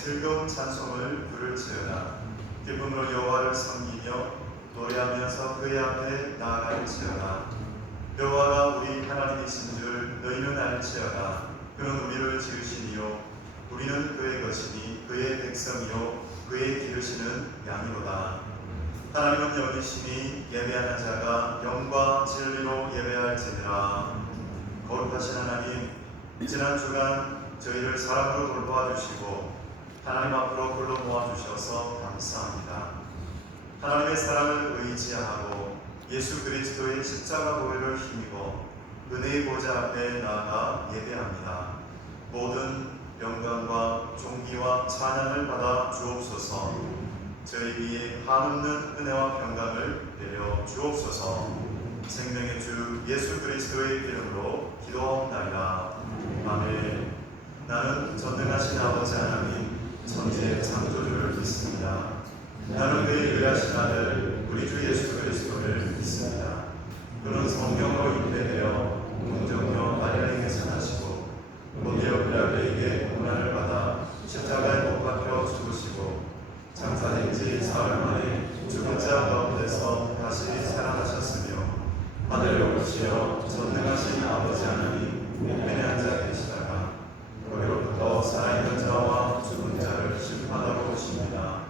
즐거운 찬송을 부를지어다. 기쁨으로 여호와를 섬기며 노래하면서 그의 앞에 나아갈지어다. 여호와가 우리 하나님이신 줄 너희는 알지어다. 그는 우리를 지으시니요 우리는 그의 것이니 그의 백성이요 그의 기르시는 양이로다. 하나님은 영이시니 예배하는 자가 영과 진리로 예배할지니라. 거룩하신 하나님, 지난 주간 저희를 사랑으로 돌보아주시고 하나님 앞으로 불러 모아주셔서 감사합니다. 하나님의 사랑을 의지하고 예수 그리스도의 십자가 보혈을 힘입어 은혜의 보좌 앞에 나아가 예배합니다. 모든 영광과 존귀와 찬양을 받아 주옵소서. 저희 위에 한없는 은혜와 평강을 내려 주옵소서. 생명의 주 예수 그리스도의 이름으로 기도하옵나이다. 아멘. 나는 전능하신 아버지 하나님 천지의 창조주를 믿습니다. 나는 그의 의하신 아들 우리 주 예수 그리스도를 믿습니다. 그는 성령으로 잉태되어 공정녀 마리아에게서 나시고 본디오 빌라도에게 고난을 받아 십자가에 못 박혀 죽으시고 장사된 지 사흘 만에 죽은 자 가운데서 다시 살아나셨으며 하늘에 오르시어 전능하신 아버지 하나님 우편에 앉아 계시다가 거기로부터 살아있는 자와 죽은 자를 심판하러 오십니다.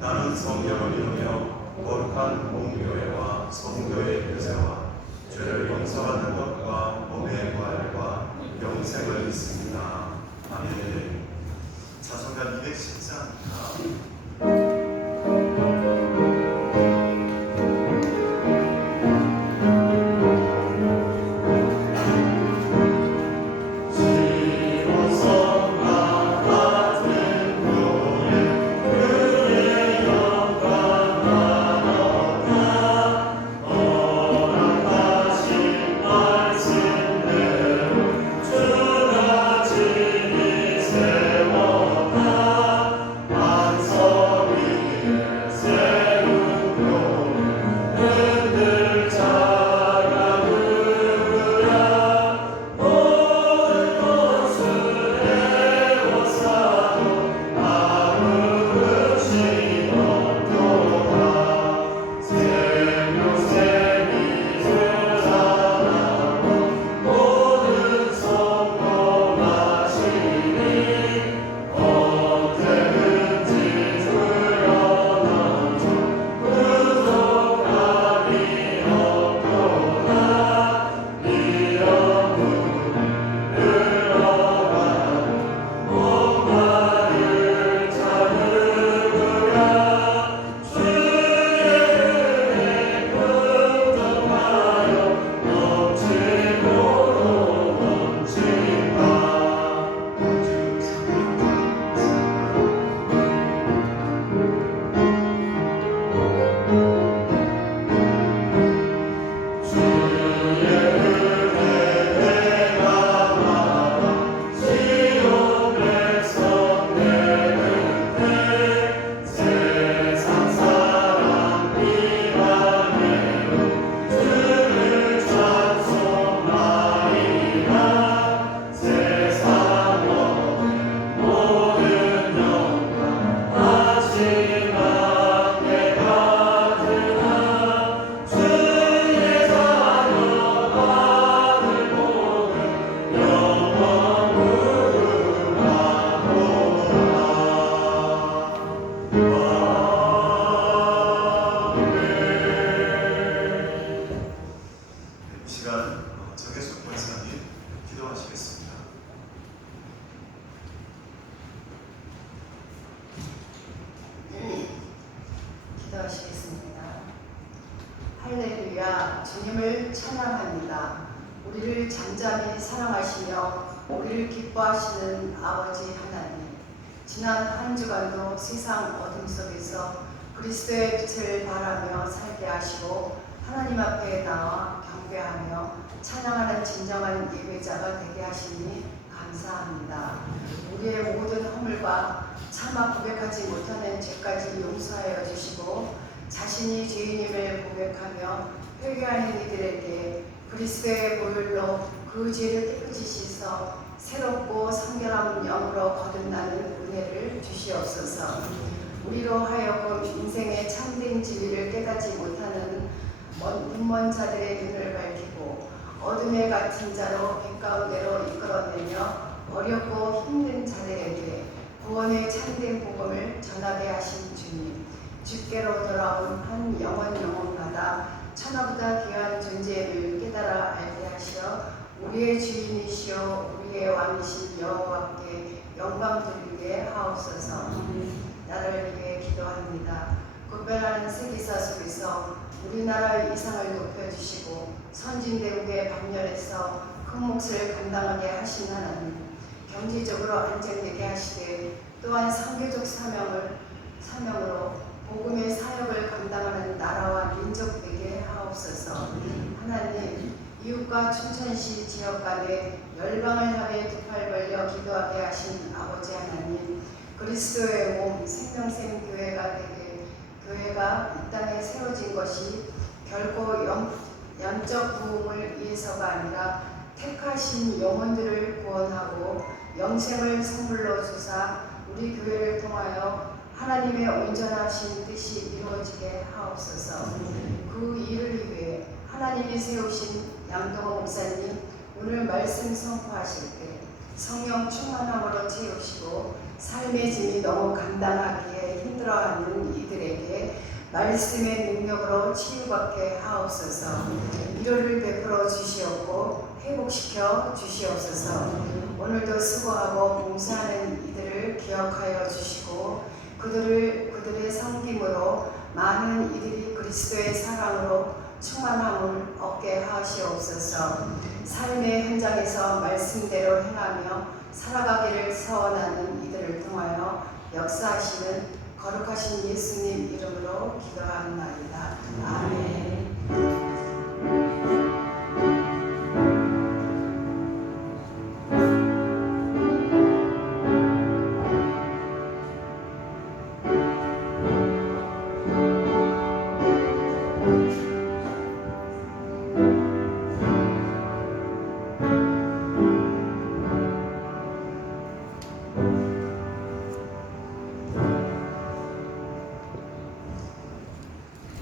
나는 성경을 믿으며 거룩한 공교회와 성도의 교제와 죄를 용서받는 것과 몸의 부활과 영생을 믿습니다. 아멘. 자성가 214입니다. 세워다 안서 기도하시겠습니다. 할렐루야, 주님을 찬양합니다. 우리를 잠잠히 사랑하시며 우리를 기뻐하시는 아버지 하나님, 지난 한 주간도 세상 어둠 속에서 그리스도의 빛을 바라며 살게 하시고 하나님 앞에 나와 경배하며 찬양하는 진정한 예배자가 되게 하시니 감사합니다. 우리의 모든 허물과 차마 고백하지 못하는 죄까지 용서하여 주시고 자신이 죄인임을 고백하며 회개하는 이들에게 그리스도의 보혈로 그 죄를 깨끗이 씻어 새롭고 성결한 영으로 거듭나는 은혜를 주시옵소서. 우리로 하여금 인생의 참된 진리를 깨닫지 못하는 눈먼 자들의 눈을 밝히고 어둠에 갇힌 자로 빛 가운데로 이끌어내며 어렵고 힘든 자들에게 구원의 참된 복음을 전하게 하신 주님, 주께로 돌아온 한 영혼마다 천하보다 귀한 존재를 깨달아 알게 하시어 우리의 주인이시오 우리의 왕이신 여호와께 영광 돌리게 하옵소서. 나를 위해 기도합니다. 급변하는 세계사 속에서 우리나라의 이상을 높여주시고 선진대국의 방면에서 큰 몫을 감당하게 하신 하나님, 경제적으로 안정되게 하시되 또한 선교적 사명으로 복음의 사역을 감당하는 나라와 민족 되게 하옵소서. 하나님, 이웃과 춘천시 지역 간에 열방을 향해 두 팔 벌려 기도하게 하신 아버지 하나님, 그리스도의 몸 생명샘 교회가 되게 교회가 이 땅에 세워진 것이 결코 영적 부흥을 위해서가 아니라 택하신 영혼들을 구원하고 영생을 선물로 주사 우리 교회를 통하여 하나님의 온전하신 뜻이 이루어지게 하옵소서. 그 일을 위해 하나님이 세우신 양동호 목사님, 오늘 말씀 선포하실 때 성령 충만함으로 채우시고 삶의 짐이 너무 감당하기에 힘들어하는 이들에게 말씀의 능력으로 치유받게 하옵소서. 위로를 베풀어 주시옵고 회복시켜 주시옵소서. 오늘도 수고하고 봉사하는 이들을 기억하여 주시고 그들의 섬김으로 많은 이들이 그리스도의 사랑으로 충만함을 얻게 하시옵소서. 삶의 현장에서 말씀대로 행하며 살아가기를 서원하는 이들을 통하여 역사하시는 거룩하신 예수님 이름으로 기도합니다. 아멘.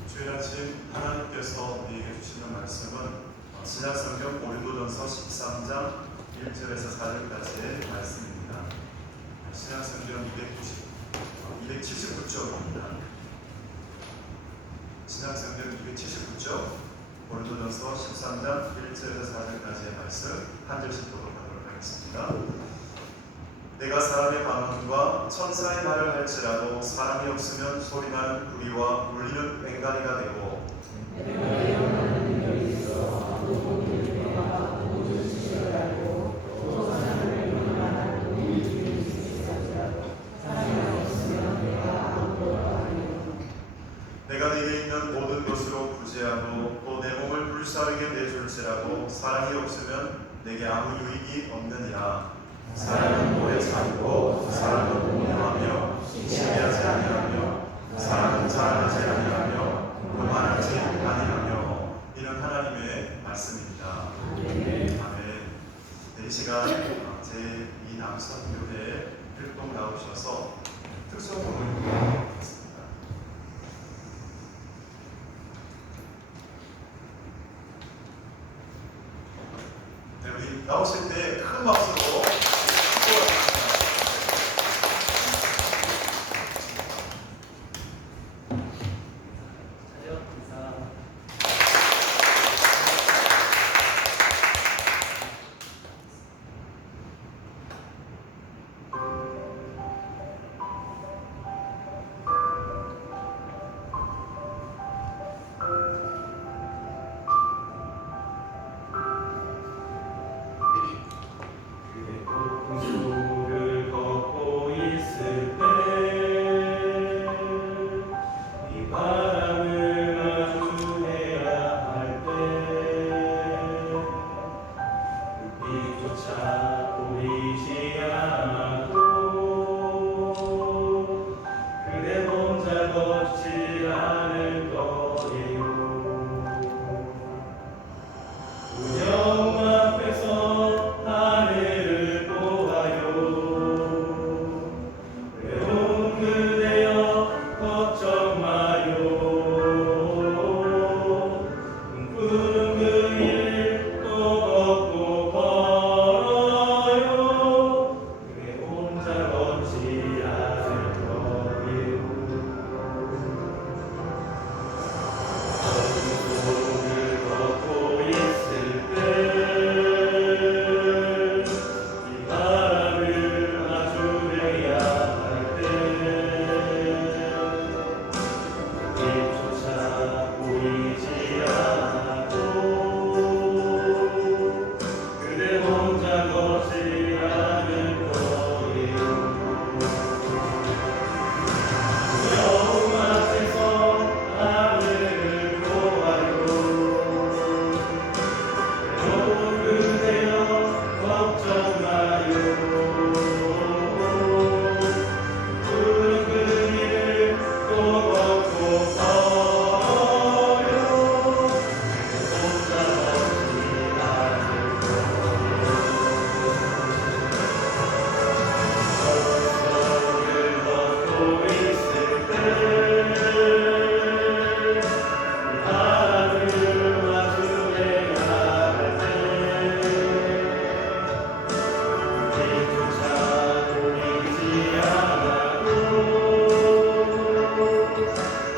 주일 아침 하나님께서 우리에게 주시는 말씀은 신약성경 고린도전서 13장 1절에서 4절까지의 말씀입니다. 신약성경 279쪽입니다. 신약성경 279쪽 고린도전서 13장 1절에서 4절까지의 말씀 한 절씩 보도록 하겠습니다. 내가 사람의 방언과 천사의 말을 할지라도 사람이 없으면 소리나는 구리와 울리는 꽹과리가 되고 내가 네게 있는 모든 것으로 구제하고 또 내 몸을 불사르게 내줄지라도 사람이 없으면 내게 아무 유익이 없느니라. 사람은 오래 살고 사람은 공경하며 지혜하지 아니하며 사람은 자랑하지 아니하며 교만하지 아니하며. 이는 하나님의 말씀입니다. 아멘. 이 시간 제2 남선교회 활동 나오셔서 특성을 드리겠습니다. 네, 우리 나오실 때 큰 박수로 것이 않을 거예요. 두려움 앞에서 하늘을 보아요. 외로운 그대여 걱정 마요. 꿈꾸는 그 길 또 걷고 걸어요. 그게 혼자 걷지 않을 거예요. 어둠 속을 걷고 있을 때 이 바람을 마주해야 할 때 빛조차 보이지 않아도 그대 혼자 걷지 않을 거예요. 두려움 앞에서 하늘을 보아요. 외로운 그대여 걱정 마요. 푸른 그 길을 또 걷고 걸어요. 혼자 걷지 않을 거예요. 걷고 있을 때 바람을 마주해야 할 때 빛조차 보이지 않아도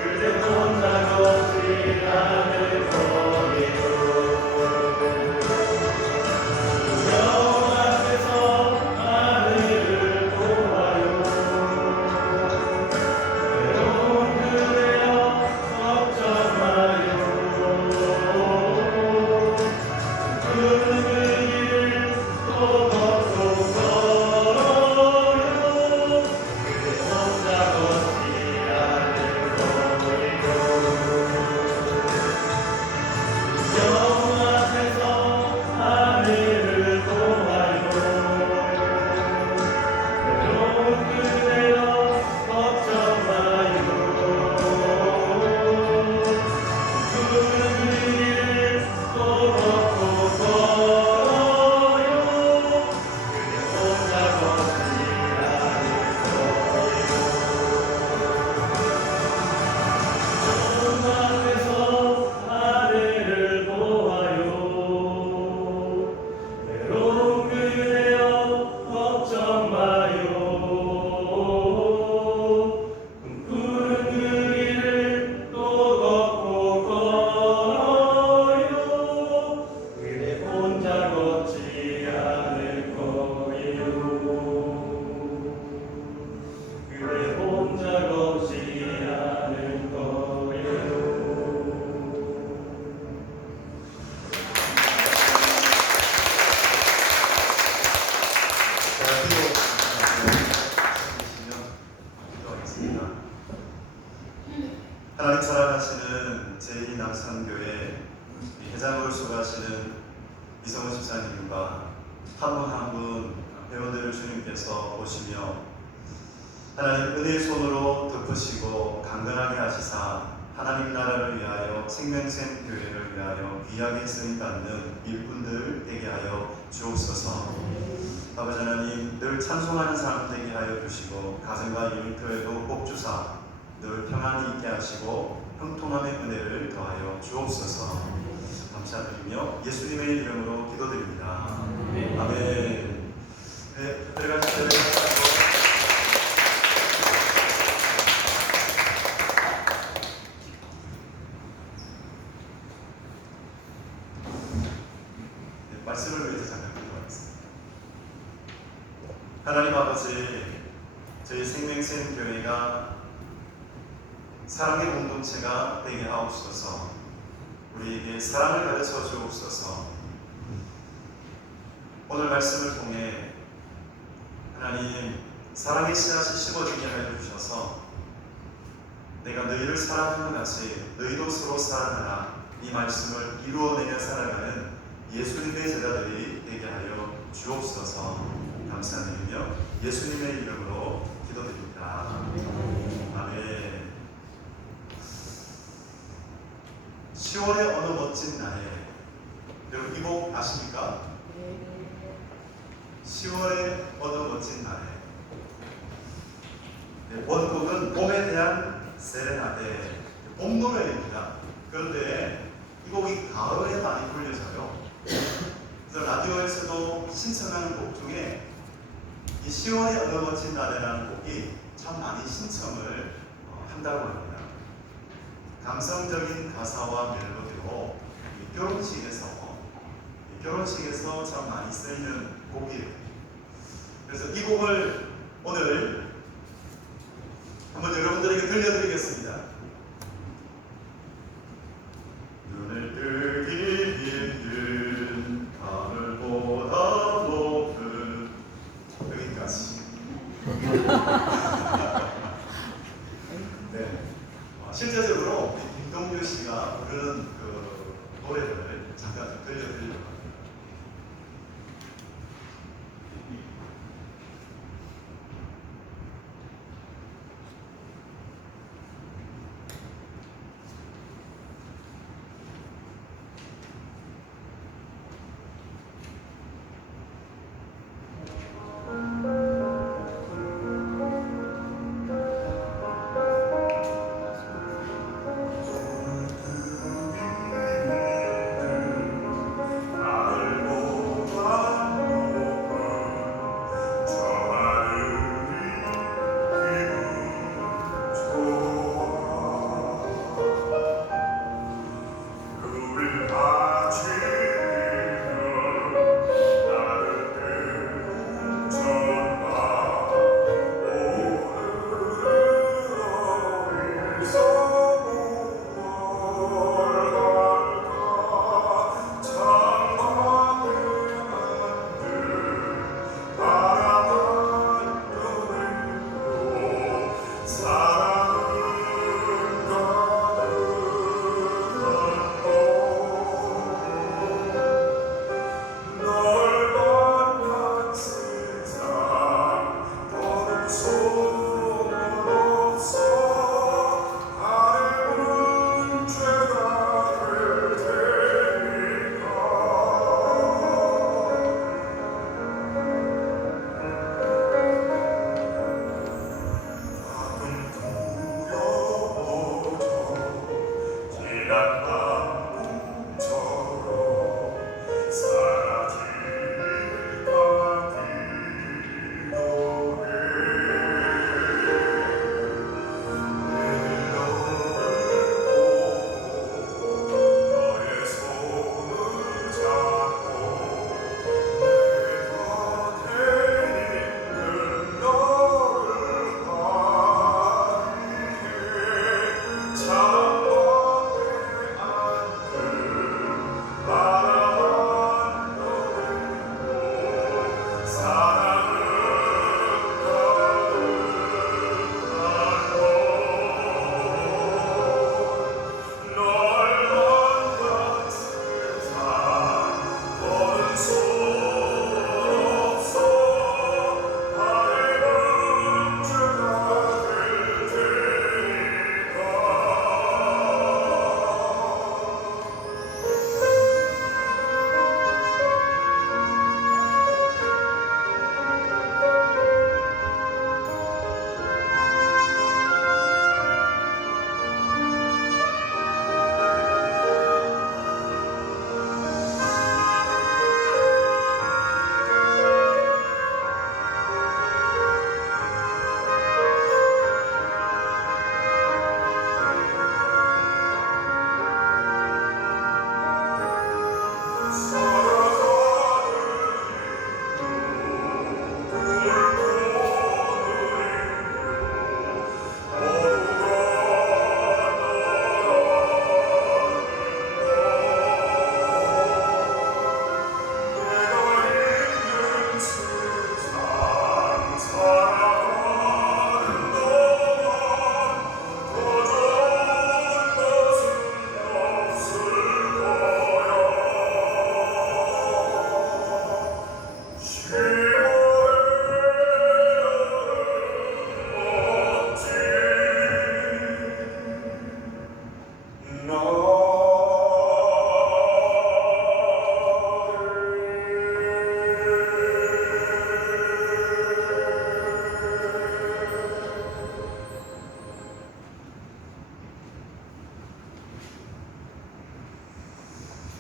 그대 혼자 걷지 않을 거예요. 두려움 앞에서 하늘을 보아요. 외로운 그대여 걱정 마요. 푸른 그 길을 또 걷고 걸어요. 그대 혼자 걷지 않을 거예요. 두려움 앞에서 하늘을 보아요. 외로운 그대여 걱정 마요. 푸른 그 길을 또 걷고 걸어요. 그대 혼자 걷지 않을 거예요. 두려움 앞에서 하늘을 보아요. 외로운 그대여 걱정 마요. 꿈꾸는 그 길을 또 걷고 걸어요. 그대 혼자 걷지 않을 거예요. 그대 혼자 걷지 않을 거예요. 자, 기도하겠습니다. 하나님 사랑하시는 제2 남산교회 회장으로 수고하시는 이성훈 집사님과 한 분 한 분 회원들을 주님께서 보시며 하나님 은혜의 손으로 덮으시고 강건하게 하시사 하나님 나라를 위하여 생명샘 교회를 위하여 귀하게 쓰임받는 일꾼들 되게 하여 주옵소서. 아버지 하나님 늘 찬송하는 사람 되게 하여 주시고 가정과 일터에도 복주사 늘 평안이 있게 하시고 형통함의 은혜를 더하여 주옵소서. 감사드리며 예수님의 이름으로 기도드립니다. 아멘. 네, 들어가시죠. 말씀을 위해서 잠깐 기도하겠습니다. 하나님 아버지, 저희 생명샘 교회가 사랑의 공동체가 되게 하옵소서. 우리에게 사랑을 가르쳐 주옵소서. 오늘 말씀을 통해 하나님 사랑의 씨앗이 심어지게 하여 주셔서 내가 너희를 사랑하는 것 같이 너희도 서로 사랑하라, 이 말씀을 이루어내며 살아가는 예수님의 제자들이 되게 하여 주옵소서. 감사드리며 예수님의 이름으로 기도드립니다. 아멘. 10월의 어느 멋진 날에. 여러분 이 곡 아십니까? 10월의 어느 멋진 날에. 네, 원곡은 봄에 대한 세레나데, 봄 노래입니다. 그런데 이 곡이 가을에 많이 불려져요. 그래서 라디오에서도 신청하는 곡 중에 이 10월의 어느 멋진 날에라는 곡이 참 많이 신청을 한다고 합니다. 감성적인 가사와 멜로디로 결혼식에서 참 많이 쓰이는 곡이에요. 그래서 이 곡을 오늘 한번 여러분들에게 들려드리겠습니다. 눈을 뜨기 힘든 하늘보다 높은, 여기까지. 네. 실제적으로 우리 김동률 씨가 부르는 그 노래를 잠깐 좀 들려드리려고 합니다.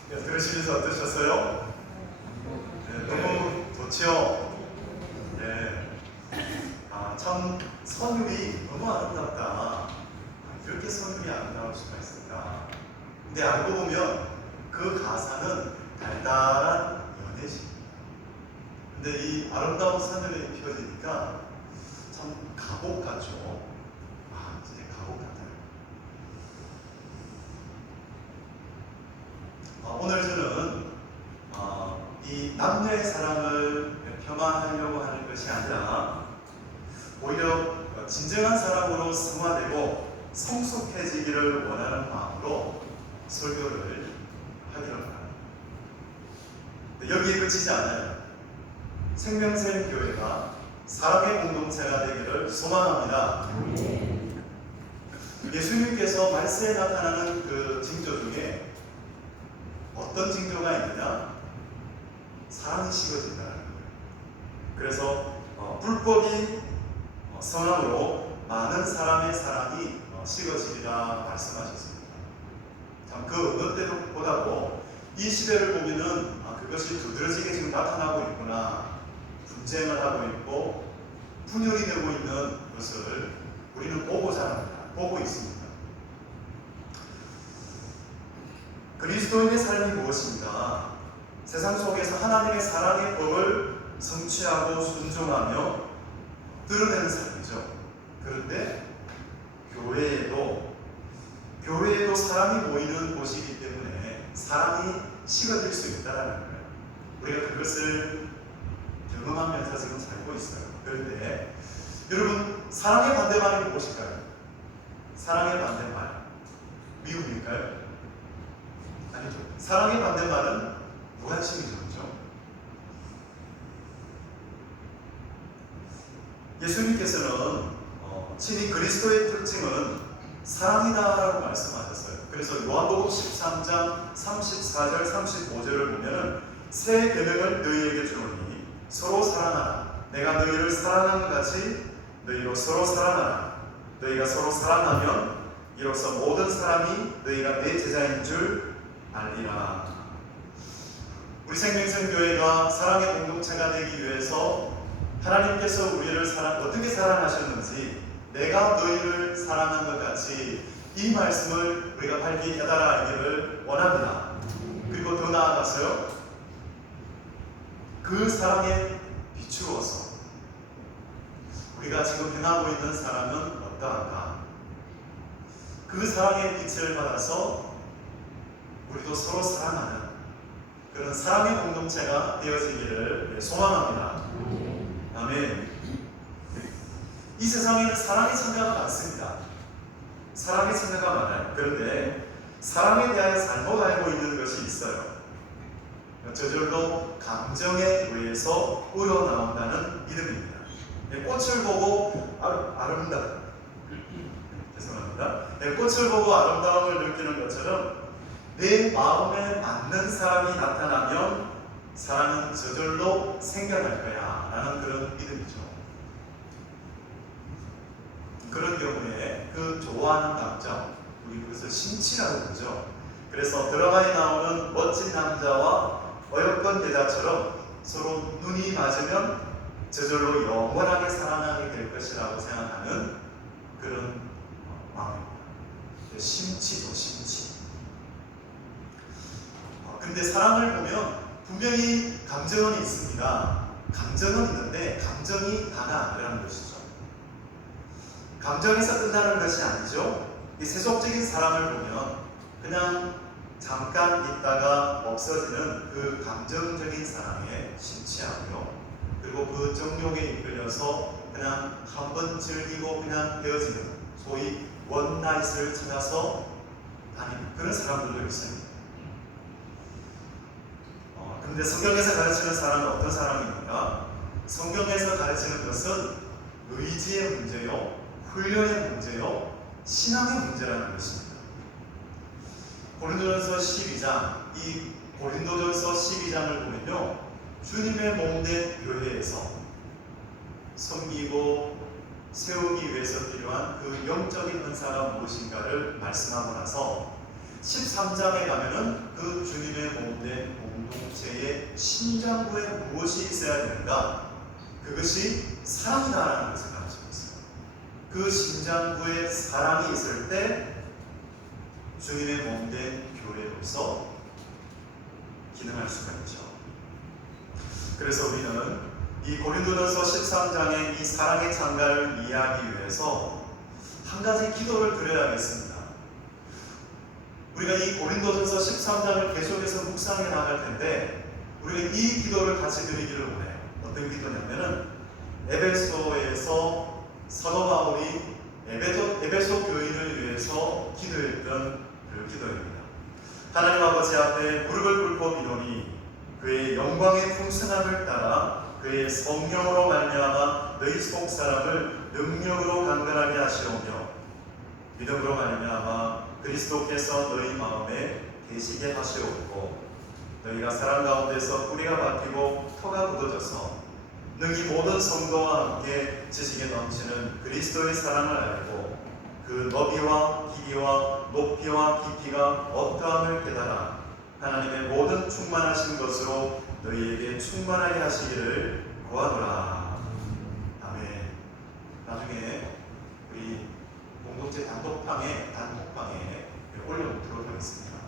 들으시면서 어떠셨어요? 네, 너무 좋죠? 네. 참 선율이 너무 아름답다. 이렇게 선율이 아름다울 수가 있을까? 근데 알고 보면 그 가사는 달달한 연애식. 근데 이 아름다운 선율이 펴지니까 참 가곡 같죠? 진짜 가곡 같아요. 오늘 저는 이 남녀의 사랑을 폄하하려고 하는 것이 아니라 오히려 진정한 사랑으로 승화되고 성숙해지기를 원하는 마음으로 설교를 하기로 합니다. 여기에 그치지 않아요. 생명샘 교회가 사랑의 공동체가 되기를 소망합니다. 예수님께서 말세에 나타나는 그 징조 중에 어떤 징조가 있느냐? 사랑이 식어진다는 거예요. 그래서 불법이 성함으로 많은 사람의 사랑이 식어지리라 말씀하셨습니다. 참 그 어느 때보다도 이 시대를 보면은 그것이 두드러지게 지금 나타나고 있구나, 분쟁을 하고 있고 분열이 되고 있는 것을 우리는 보고자 합니다. 보고 있습니다. 그리스도인의 삶이 무엇입니까? 세상 속에서 하나님의 사랑의 법을 성취하고 순종하며 드러내는 삶이죠. 그런데 교회에도 사랑이 모이는 곳이기 때문에 사랑이 식어질 수 있다는 거예요. 우리가 그것을 경험하면서 지금 살고 있어요. 그런데 여러분, 사랑의 반대말이 무엇일까요? 사랑의 반대말 미움일까요? 아니죠. 사랑의 반대말은 무관심이죠. 그렇죠? 예수님께서는 친히 그리스도의 특징은 사랑이다라고 말씀하셨어요. 그래서 요한복음 13장 34절 35절을 보면은 새 계명을 너희에게 주노니 서로 사랑하라. 내가 너희를 사랑한 것 같이 너희로 서로 사랑하라. 너희가 서로 사랑하면 이로써 모든 사람이 너희가 내 제자인 줄 알리라. 우리 생명샘 교회가 사랑의 공동체가 되기 위해서 하나님께서 우리를 어떻게 사랑하셨는지, 내가 너희를 사랑한 것 같이, 이 말씀을 우리가 밝히 깨달아 알기를 원합니다. 그리고 더 나아가서요, 그 사랑에 비추어서 우리가 지금 행하고 있는 사랑은 어떠한가, 그 사랑의 빛을 받아서 우리도 서로 사랑하는 그런 사랑의 공동체가 되어지기를 소망합니다. 아멘. 이 세상에는 사랑의 참가가 많습니다. 사랑의 참가가 많아요. 그런데 사랑에 대하여 잘못 알고 있는 것이 있어요. 저절로 감정에 의해서 우러나온다는 믿음입니다. 꽃을 보고 죄송합니다. 꽃을 보고 아름다움을 느끼는 것처럼 내 마음에 맞는 사람이 나타나면 사랑은 저절로 생겨날 거야 라는 그런 믿음이죠. 그런 경우에 그 좋아하는 감정, 우리 그것을 심취라고 그러죠. 그래서 드라마에 나오는 멋진 남자와 어여쁜 여자처럼 서로 눈이 맞으면 저절로 영원하게 사랑하게 될 것이라고 생각하는 그런 마음입니다. 심취죠, 심취. 근데 사랑을 보면 분명히 감정은 있습니다. 감정은 있는데 감정이 다가 아니라는 것이죠. 감정에서 끝나는 것이 아니죠. 이 세속적인 사랑을 보면 그냥 잠깐 있다가 없어지는 그 감정적인 사랑에 심취하고요. 그리고 그 정욕에 이끌려서 그냥 한번 즐기고 그냥 헤어지는, 소위 원나잇을 찾아서 다니는 그런 사람들도 있습니다. 근데 성경에서 가르치는 사랑은 어떤 사랑입니까? 성경에서 가르치는 것은 의지의 문제요, 훈련의 문제요, 신앙의 문제라는 것입니다. 고린도전서 12장, 이 고린도전서 12장을 보면요, 주님의 몸된 교회에서 섬기고 세우기 위해서 필요한 그 영적인 은사가 무엇인가를 말씀하고 나서 13장에 가면은 그 주님의 몸된 공동체의 심장부에 무엇이 있어야 되는가? 그것이 사랑이다라는 것을 가르치고 있어요. 그 심장부에 사랑이 있을 때 주님의 몸된 교회로서 기능할 수가 있죠. 그래서 우리는 이 고린도전서 13장의 이 사랑의 장가를 이해하기 위해서 한 가지 기도를 드려야겠습니다. 우리가 이 고린도전서 13장을 계속해서 묵상해 나갈 텐데 우리가 이 기도를 같이 드리기를 원해요. 어떤 기도냐면은 에베소에서 사도 바울이 에베소 교인을 위해서 기도했던 그 기도입니다. 하나님 아버지 앞에 무릎을 꿇고 비노니 그의 영광의 풍성함을 따라 그의 성령으로 말미암아 너희 속 사람을 능력으로 강건하게 하시오며 믿음으로 말미암아 그리스도께서 너희 마음에 계시게 하시옵고 너희가 사랑 가운데서 뿌리가 박히고 터가 굳어져서 능히 모든 성도와 함께 지식에 넘치는 그리스도의 사랑을 알고 그 너비와 길이와 높이와 깊이가 어떠함을 깨달아 하나님의 모든 충만하신 것으로 너희에게 충만하게 하시기를 구하노라. 아멘. 나중에 우리 공동체 단톡방에 올려놓도록 하겠습니다.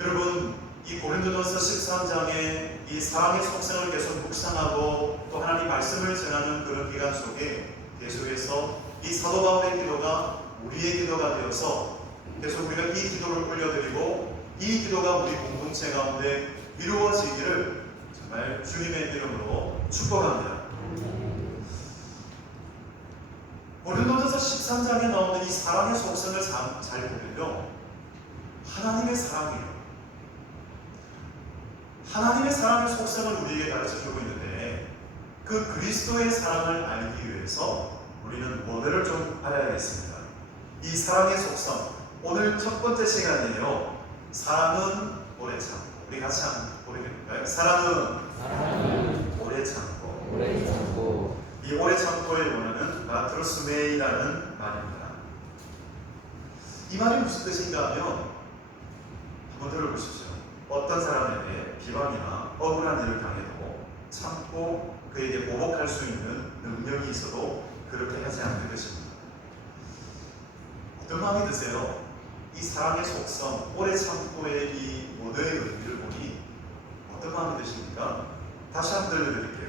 여러분, 이 고린도전서 13장의 이 사랑의 속성을 계속 묵상하고 또 하나님 말씀을 전하는 그런 기간 속에 계속해서 이 사도 바울의 기도가 우리의 기도가 되어서 계속 우리가 이 기도를 올려드리고 이 기도가 우리 공동체 가운데 이루어지기를 정말 주님의 이름으로 축복합니다. 고린도전서 13장에 나오는 이 사랑의 속성을 잘 보면요, 하나님의 사랑이에요. 하나님의 사랑의 속성을 우리에게 가르쳐주고 있는데 그 그리스도의 사랑을 알기 위해서 우리는 모델을 좀 알아야겠습니다. 이 사랑의 속성, 오늘 첫 번째 시간이에요. 사랑은 오래 참고. 우리 같이 한번 보여드릴까요? 사랑은 오래 참고. 이 오래 참고의 원어는 라트로스메이라는 말입니다. 이 말이 무슨 뜻인가 하면 한번 들어보십시오. 어떤 사람에게 비방이나 억울한 일을 당해도 참고 그에게 보복할 수 있는 능력이 있어도 그렇게 하지 않는 것입니다. 어떤 마음이 드세요? 이 사랑의 속성, 오래 참고의 이 모델의 의미를 보니 어떤 마음이 드십니까? 다시 한번 들려드릴게요.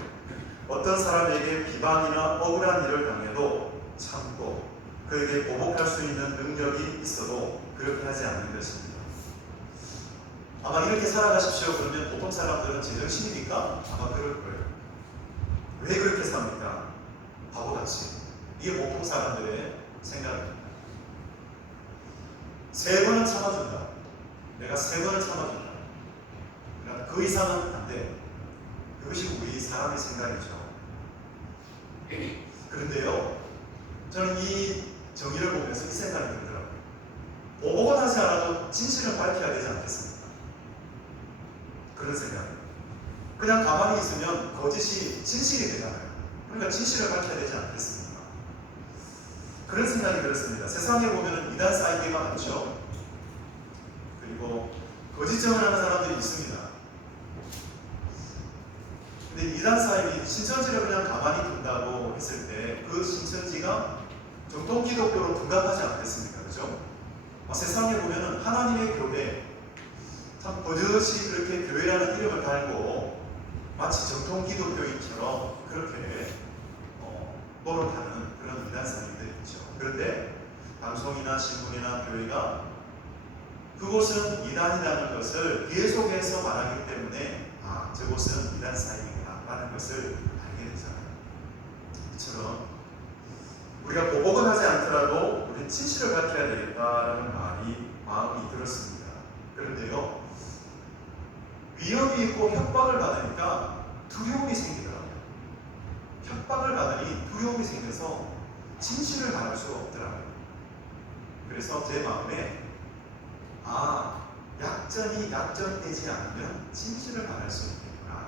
어떤 사람에게 비방이나 억울한 일을 당해도 참고 그에게 보복할 수 있는 능력이 있어도 그렇게 하지 않는 것입니다. 아마 이렇게 살아가십시오 그러면 보통 사람들은 제정신이니까 아마 그럴 거예요. 왜 그렇게 삽니까? 바보같이. 이게 보통 사람들의 생각입니다. 3번은 참아준다. 내가 3번을 참아준다. 그러니까 그 이상은 안 돼. 그것이 우리 사람의 생각이죠. 그런데요, 저는 이 정의를 보면서 이 생각이 들더라고요. 보복은 하지 않아도 진실을 밝혀야 되지 않겠습니까? 그런 생각이에요. 그냥 가만히 있으면 거짓이 진실이 되잖아요. 그러니까 진실을 밝혀야 되지 않겠습니까? 그런 생각이 들었습니다. 세상에 보면 이단 사이비가 많죠. 그리고 거짓정을 하는 사람들이 있습니다. 근데 이단 사이비 신천지를 그냥 가만히 둔다고 했을 때 그 신천지가 정통 기독교로 분갑하지 않겠습니까? 그죠? 세상에 보면 하나님의 교회, 참 버젓이 그렇게 교회라는 이름을 달고 마치 정통 기독교인처럼 그렇게 노릇하는 그런 이단 사람들이 있죠. 그런데 방송이나 신문이나 교회가 그곳은 이단이라는 것을 계속해서 말하기 때문에 저곳은 이단 사입니다 라는 것을 알게 되잖아요. 이처럼 우리가 보복은 하지 않더라도 우리 진실을 밝혀야 되겠다라는 마음이 들었습니다. 그런데요, 위험이 있고 협박을 받으니까 두려움이 생기더라고요. 협박을 받으니 두려움이 생겨서 진실을 말할 수가 없더라고요. 그래서 제 마음에 약점이 약점되지 않으면 진실을 말할 수 있겠구나,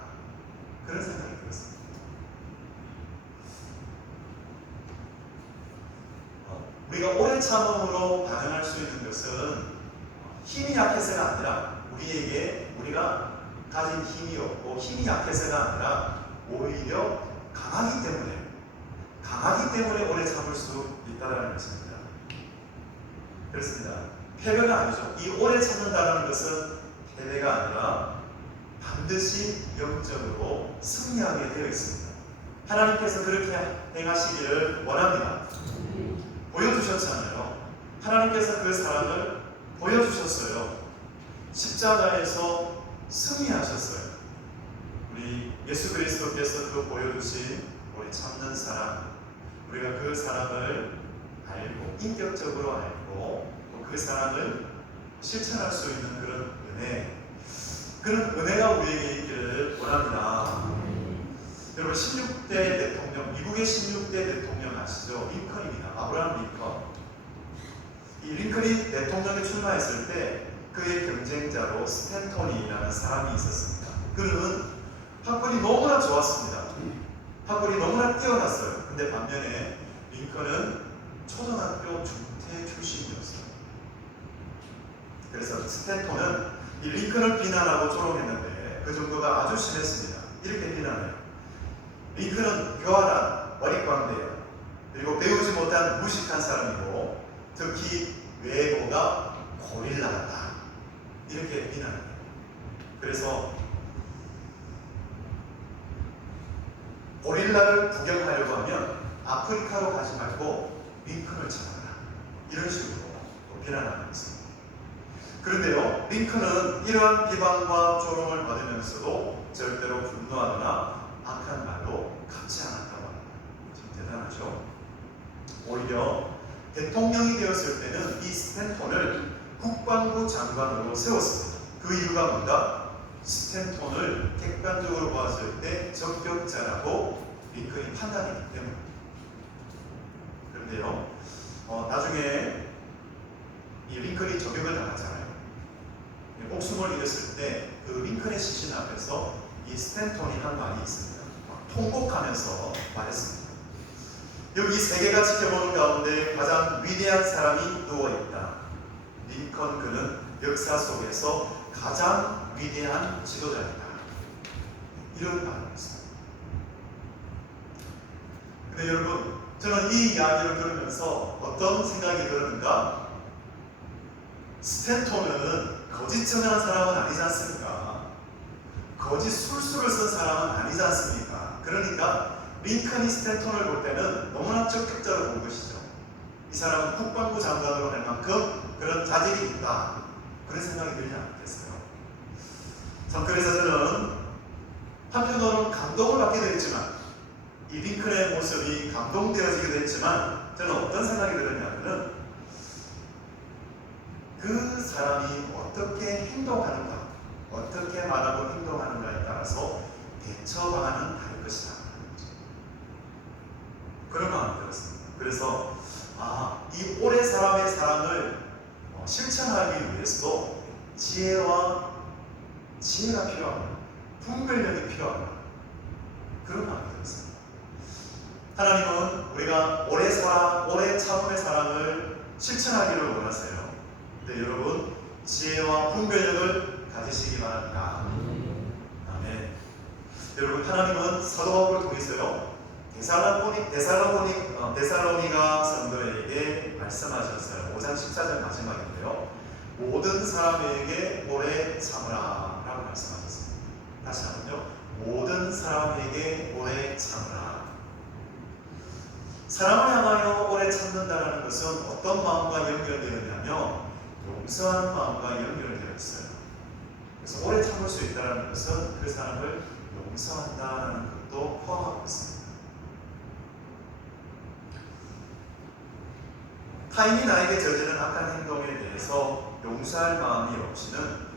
그런 생각이 들었습니다. 우리가 오래 참음으로 반응할 수 있는 것은 힘이 약해서가 아니라 우리가 가진 힘이 없고 힘이 약해서가 아니라 오히려 강하기 때문에 오래 참을 수 있다는 것입니다. 그렇습니다. 패배가 아니죠. 이 오래 참는다는 것은 패배가 아니라 반드시 영적으로 승리하게 되어 있습니다. 하나님께서 그렇게 행하시기를 원합니다. 보여주셨잖아요. 하나님께서 그 사랑을 보여주셨어요. 십자가에서 승리하셨어요. 우리 예수 그리스도께서 그 보여주신 우리 참는 사랑, 우리가 그 사랑을 알고 인격적으로 알고 또 그 사랑을 실천할 수 있는 그런 은혜가 우리에게 있기를 원합니다. 여러분 16대 대통령, 미국의 16대 대통령 아시죠? 링컨입니다. 아브라함 링컨. 이 링컨이 대통령에 출마했을 때 그의 경쟁자로 스탠톤이라는 사람이 있었습니다. 그는 학벌이 너무나 좋았습니다. 학벌이 너무나 뛰어났어요. 근데 반면에 링컨은 초등학교 중퇴 출신이었어요. 그래서 스탠톤은 이 링컨을 비난하고 조롱했는데 그 정도가 아주 심했습니다. 이렇게 비난해요. 링컨은 교활한 머리광대요. 그리고 배우지 못한 무식한 사람이고 특히 외모가 고릴라 같다. 이렇게 비난해요. 그래서 고릴라를 구경하려고 하면 아프리카로 가지 말고 링컨을 찾아라. 이런 식으로 또 비난하고 있습니다. 그런데요, 링컨은 이러한 비방과 조롱을 받으면서도 절대로 분노하거나 악한 말로 갚지 않았다고 합니다. 참 대단하죠? 오히려 대통령이 되었을 때는 이 스탠톤을 국방부 장관으로 세웠습니다. 그 이유가 뭔가? 스탠톤을 객관적으로 봤을 때 적격자라고 링컨이 판단했기 때문에. 그런데요, 나중에 이 링컨이 저격을 당하잖아요. 목숨을 잃었을 때 그 링컨의 시신 앞에서 이 스탠톤이 한 말이 있습니다. 통곡하면서 말했습니다. 여기 세계가 지켜보는 가운데 가장 위대한 사람이 누워있다. 링컨 그는 역사 속에서 가장 위대한 지도자이다. 이런 말을 했습니다. 근데 여러분, 저는 이 이야기를 들으면서 어떤 생각이 들었는가? 스탠톤은 거짓말한 사람은 아니지 않습니까? 거짓 술수를 쓴 사람은 아니지 않습니까? 그러니까 링컨이 스탠톤을 볼 때는 너무나 적격자로 본 것이죠. 이 사람은 국방부 장관으로 될 만큼 그런 자질이 있다. 그런 생각이 들지 않겠어요? 참 그래서 저는 한편으로는 감동을 받게 됐지만 이 링컨의 모습이 감동되어지기도 했지만 저는 어떤 생각이 들었냐면은 그 사람이 어떻게 행동하는가, 어떻게 말하고 행동하는가에 따라서 대처 방안은 다를 것이다. 그런 마음이 들었습니다. 그래서 이 오래 사람의 사랑을 실천하기 위해서도 지혜가 필요하다. 분별력이 필요하다. 그런 마음이 들었습니다. 하나님은 우리가 오래 참음의 사랑을 실천하기를 원하세요. 네, 여러분 지혜와 분별력을 가지시기 바랍니다. 아멘. 여러분 하나님은 사도 바울을 통해서요 데살로니가 성도에게 말씀하셨어요. 5장 14절 마지막인데요. 모든 사람에게 오래 참으라 라고 말씀하셨습니다. 다시 한번요. 모든 사람에게 오래 참으라. 사람을 향하여 오래 참는다는 것은 어떤 마음과 연결되어 있냐면 용서하는 마음과 연결되어 있어요. 그래서 오래 참을 수 있다는 것은 그 사람을 용서한다는 것도 포함하고 있습니다. 타인이 나에게 저지른 악한 행동에 대해서 용서할 마음이 없이는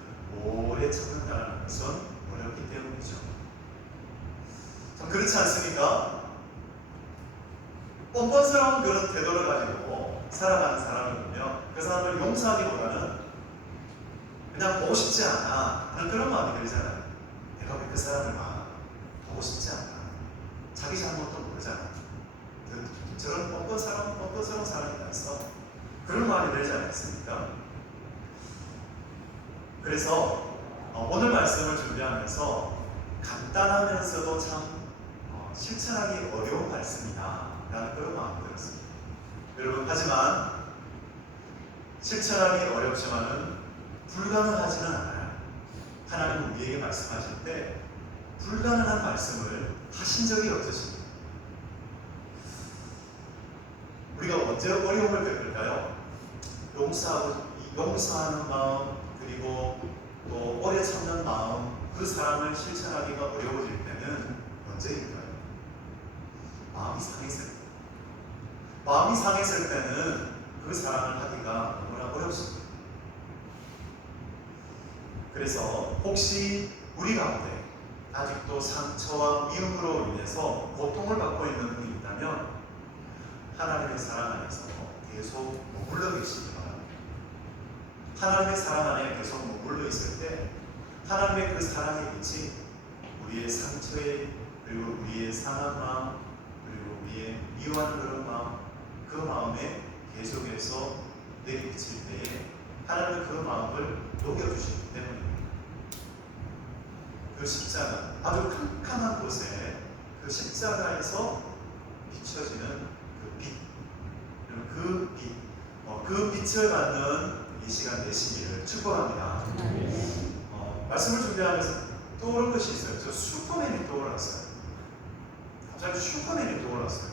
오래 참는다는 것은 어렵기 때문이죠. 참 그렇지 않습니까? 뻔뻔스러운 그런 태도를 가지고 살아가는 사람을 보면 그 사람을 용서하기보다는 그냥 보고 싶지 않아 하는 그런 마음이 들잖아요. 내가 왜 그 사람을 보고 싶지 않아. 자기 잘못도 모르잖아. 저런 뻔뻔스러운 사람이라서 그런 마음이 들지 않습니까? 그래서 오늘 말씀을 준비하면서 간단하면서도 참 실천하기 어려운 말씀이다 라는 그런 마음이 들었습니다. 여러분, 하지만 실천하기 어렵지만은 불가능하지는 않아요. 하나님은 우리에게 말씀하실 때 불가능한 말씀을 하신 적이 없으십니다. 우리가 언제 어려움을 겪을까요? 용서하는 마음, 그리고 또 오래 참는 마음, 그 사랑을 실천하기가 어려워질 때는 언제일까요? 마음이 상했을 때. 마음이 상했을 때는 그 사랑을 하기가 너무나 어렵습니다. 그래서 혹시 우리 가운데 아직도 상처와 미움으로 인해서 고통을 받고 있는 분이 있다면 하나님의 사랑 안에서 계속 머물러 계시기 바랍니다. 하나님의 사랑 안에 계속 머물러 있을 때 하나님의 그 사랑의 빛이 우리의 상처에, 그리고 우리의 상한 마음, 그리고 우리의 미워하는 그런 마음, 그 마음에 계속해서 내리비칠 때에 하나님은 그 마음을 녹여주시기 때문입니다. 그 십자가, 아주 캄캄한 곳에 그 십자가에서 비춰지는 그 빛을 받는 이 시간 되시기를 축복합니다. 말씀을 준비하면서 떠오른 것이 있어요. 저 슈퍼맨이 떠올랐어요. 갑자기 슈퍼맨이 떠올랐어요.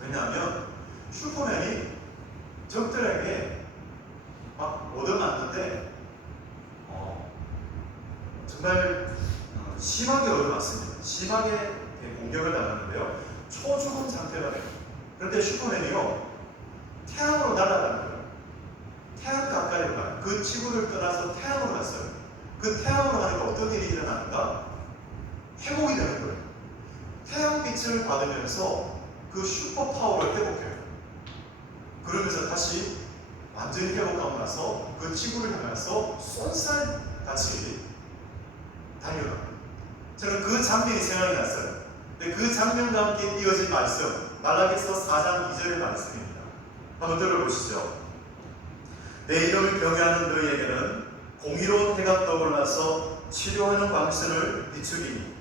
왜냐하면 슈퍼맨이 적들에게 막 얻어맞는데 정말 심하게 얻어맞습니다. 심하게 공격을 당하는데요. 초죽음 상태가 돼요. 그런데 슈퍼맨이요, 태양으로 날아가는 거예요. 태양 가까이로 가요. 그 지구를 떠나서 태양으로 갔어요. 그 태양으로 가니까 어떤 일이 일어나는가? 회복이 되는 거예요. 태양빛을 받으면서 그 슈퍼파워를 회복해요. 그러면서 다시 완전히 회복하고 나서 그 지구를 향해서 쏜살같이 달려가요. 저는 그 장면이 생각이 났어요. 근데 그 장면과 함께 이어진 말씀, 말라기서 4장 2절의 말씀입니다. 한번 들어보시죠. 내 이름을 경외하는 너희에게는 공의로운 해가 떠올라서 치료하는 광선을 비추리니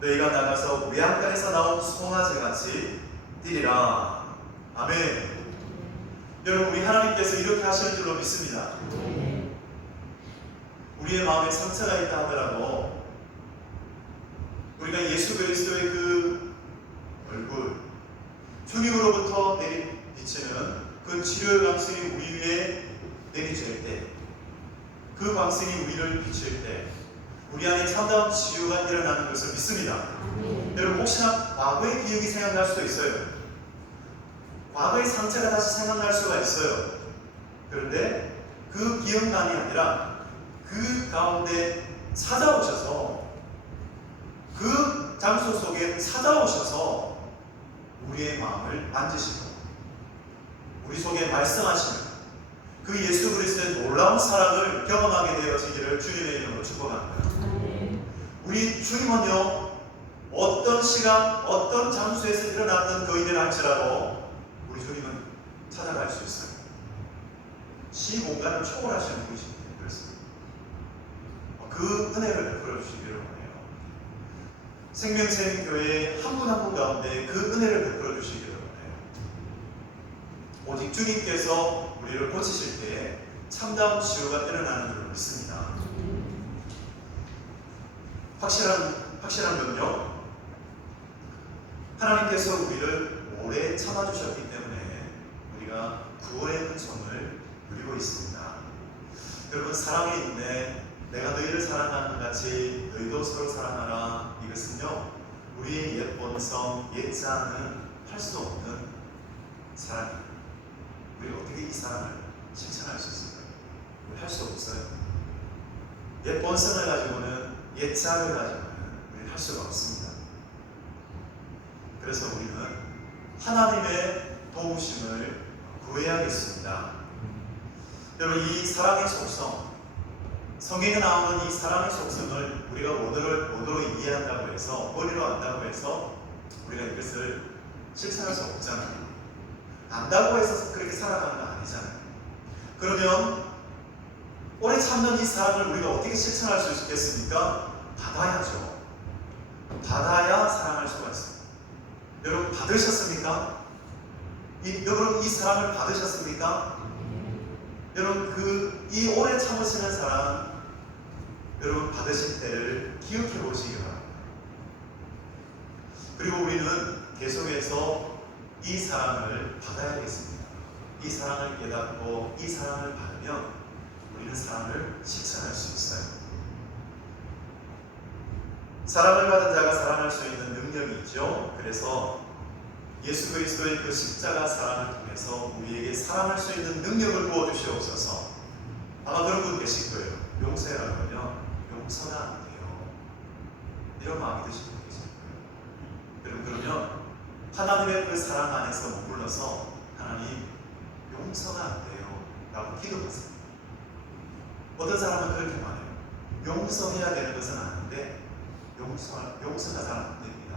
너희가 나가서 외양간에서 나온 송아지같이 뛰리라. 아멘. 여러분, 우리 하나님께서 이렇게 하시는 줄로 믿습니다. 우리의 마음에 상처가 있다 하더라도 우리가 예수 그리스도의 그 얼굴, 주님으로부터 내리비치는 그 치료의 광선이 우리 위에 내리칠 때, 그 광선이 우리를 비칠 때 우리 안에 참다운 치유가 일어나는 것을 믿습니다. 여러분, 혹시나 과거의 기억이 생각날 수도 있어요. 과거의 상처가 다시 생각날 수가 있어요. 그런데 그 기억만이 아니라 그 가운데 찾아오셔서, 그 장소 속에 찾아오셔서 우리의 마음을 만지시고 우리 속에 말씀하시는 그 예수 그리스도의 놀라운 사랑을 경험하게 되어지기를 주님의 이름으로 축복합니다. 우리 주님은요, 어떤 시간, 어떤 장소에서 일어났던 그 일을 할지라도 우리 주님은 찾아갈 수 있어요. 시공간을 초월하시는 분이시기 때문에 그렇습니다. 그 은혜를 베풀어 주시기를 원해요. 생명샘교회 한 분 한 분 가운데 그 은혜를 베풀어 주시기를 원해요. 오직 주님께서 우리를 고치실 때에 참다운 치유가 일어나는 줄을 믿습니다. 확실한 건요, 하나님께서 우리를 오래 참아주셨기 때문에 우리가 구원의 은총을 누리고 있습니다. 여러분, 사랑의 인내, 내가 너희를 사랑하는 것 같이 너희도 서로 사랑하라. 이것은요, 우리의 옛 본성, 옛 자아는 할 수 없는 사랑입니다. 우리가 어떻게 이 사랑을 실천할 수 있을까요? 우리 할 수 없어요. 옛 본성을 가지고는, 옛 자아를 가지고는 우리는 할 수가 없습니다. 그래서 우리는 하나님의 도우심을 구해야겠습니다. 여러분, 이 사랑의 속성, 성경에 나오는 이 사랑의 속성을 우리가 원어로 이해한다고 해서, 머리로 안다고 해서 우리가 이것을 실천할 수 없잖아요. 안다고 해서 그렇게 살아가는 건 아니잖아요. 그러면 오래 참는 이 사랑을 우리가 어떻게 실천할 수 있겠습니까? 받아야죠. 받아야 사랑할 수가 있습니다. 여러분 받으셨습니까? 여러분 이 사랑을 받으셨습니까? 여러분 이 오래 참으시는 사랑 여러분 받으실 때를 기억해 보시기 바랍니다. 그리고 우리는 계속해서 이 사랑을 받아야 되겠습니다. 이 사랑을 깨닫고 이 사랑을 받으면 우리는 사랑을 실천할 수 있어요. 사랑을 받은 자가 사랑할 수 있는 능력이 있죠. 그래서 예수 그리스도의 그 십자가 사랑을 통해서 우리에게 사랑할 수 있는 능력을 부어주시옵소서. 아마 그런 분 계실 거예요. 용서해라면요, 용서가 안 돼요. 이런 마음이 드실 분 계실 거예요. 그러면 하나님의 그 사랑 안에서 머물러서 하나님 용서가 안 돼요 라고 기도하세요. 어떤 사람은 그렇게 말해요. 용서해야 되는 것은 아는데 용서가 잘 안 됩니다.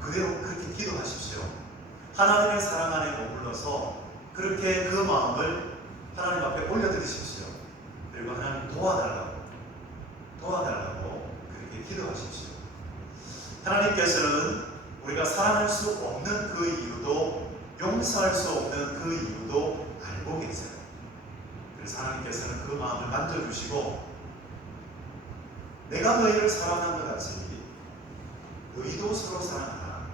그대로 그렇게 기도하십시오. 하나님의 사랑 안에 머물러서 그렇게 그 마음을 하나님 앞에 올려드리십시오. 그리고 하나님 도와달라고 그렇게 기도하십시오. 하나님께서는 우리가 사랑할 수 없는 그 이유도 용서할 수 없는 그 이유도 알고 계세요. 그래서 하나님께서는 그 마음을 만져주시고 내가 너희를 사랑한 것 같이 너희도 서로 사랑하라.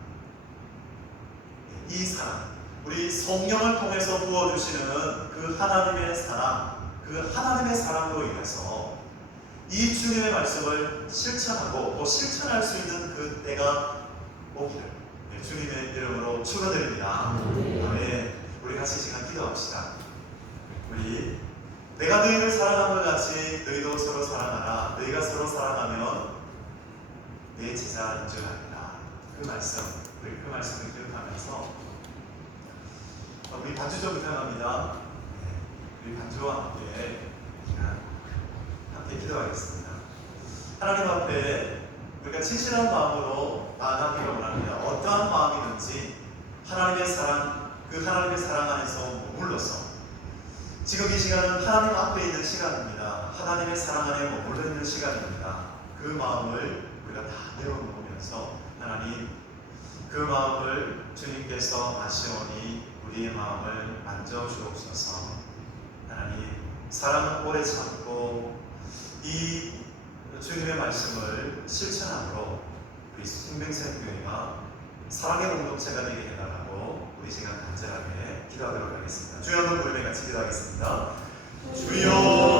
이 사랑, 우리 성령을 통해서 부어주시는 그 하나님의 사랑, 그 하나님의 사랑으로 인해서 이 주님의 말씀을 실천하고 또 실천할 수 있는 그 때가 오기를 주님의 이름으로 축원드립니다. 아멘. 우리 같이 시간 기도합시다. 우리 내가 너희를 사랑한 것 같이 너희도 서로 사랑하라. 너희가 서로 사랑하면 내 제자인 줄 알라. 그 말씀, 우리 그 말씀을 기억하면서 우리 반주 좀 부탁합니다. 우리 반주와 함께 기도하겠습니다. 하나님 앞에 우리가 진실한 마음으로 나아가기를 원합니다. 어떠한 마음이든지 하나님의 사랑, 그 하나님의 사랑 안에서 머물러서 지금 이 시간은 하나님 앞에 있는 시간입니다. 하나님의 사랑 안에 머물러 있는 시간입니다. 그 마음을 우리가 다 내어놓으면서 하나님 그 마음을 주님께서 아시오니 우리의 마음을 만져주옵소서. 하나님 사랑은 오래 참고 이 주님의 말씀을 실천함으로 우리 생명샘교회가 사랑의 공동체가 되게 해달라고 우리 시간 간절하게 기도하도록 하겠습니다. 주여 한번 부르며 같이 기도하겠습니다. 주여